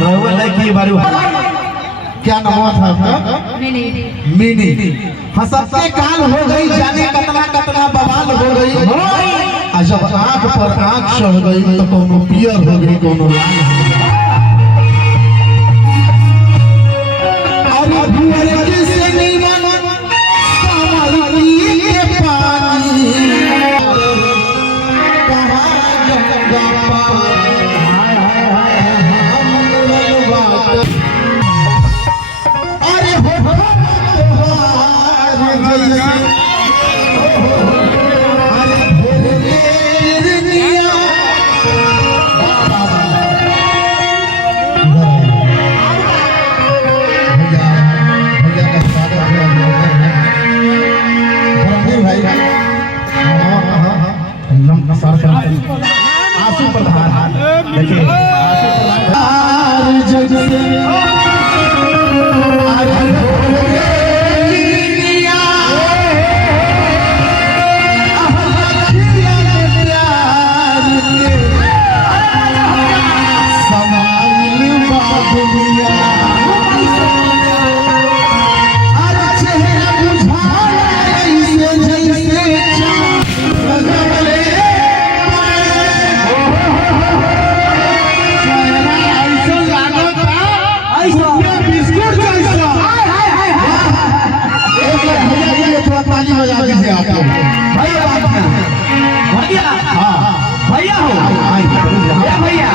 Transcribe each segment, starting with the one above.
रहुआ लड़की बारी क्या नाम था आपका? मिनी। हंसते काल हो गई, जाने कतना कतना बवाल हो गई। जब आँख पर आँख चढ़ गई तो कोनो पियर हो गई, कोनो लाल हो गई। अरे भुअर से नीमन कमरी के पानी, कहाँ गंगा पानी, अरे हो आंसू प्रधान देखिए भैया हो भैया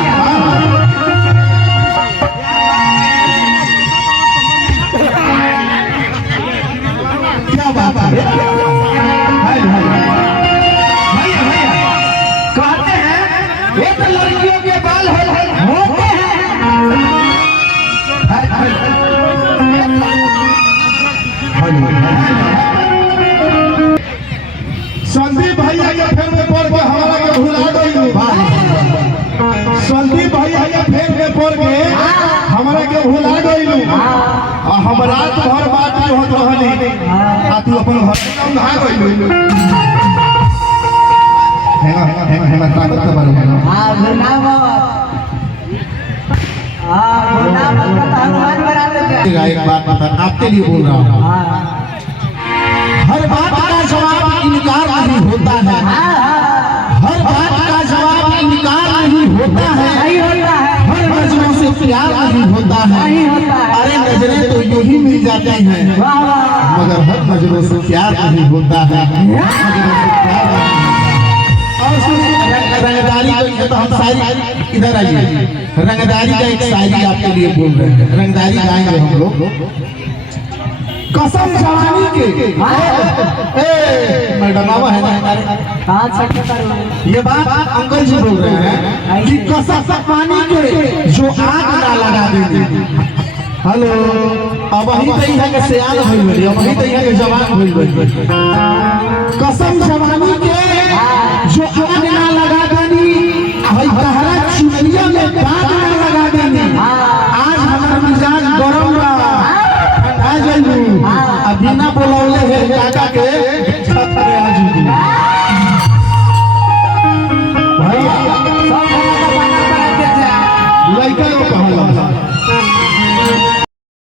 क्या बात है भैया कहते हैं ये तो लड़कियों के बाल होते हैं। संदीप भैया के फेर में पड़ के हमारा के भुला गई। संदीप भैया के फेर में पड़ के हमारा के भुला गई। हम रात भर बात होत रहनी आ तू अपन घर में नहा गई। हेंगा ताकत के बारे में हां हनुमान बना दे। एक बात बता, आपके लिए बोल रहा हूं, हर बात का जवाब इनकार नहीं होता है। हर बात का जवाब इनकार नहीं होता है। हर नजरों से प्यार नहीं होता है। अरे नजरें तो यूं ही मिल जाती हैं, मगर हर नजरों से प्यार नहीं होता है। और रंगदारी का तो हम शायरी, इधर आइए, रंगदारी का एक शायरी आपके लिए बोल रहे हैं। रंगदारी गाएंगे हम लोग। कसम जवानी के मैडम है ना, ये बात अंकल जी बोल रहे हैं कि कसम पानी के जो आग ना लगा देंगे। हेलो, अब वही तो है कि सियान होई बड़ी, अब वही तो है कि जवान होई बड़ी। कसम जवानी के जो आग ना लगा देनी, हई तहरा चुनरिया में दाग ना लगा देनी। आज हमारा मिजाज गरम बा, आ जाइबू बिना बोलौले है काका के छत पे आ जाइबू। भाई सब लड़का को कहला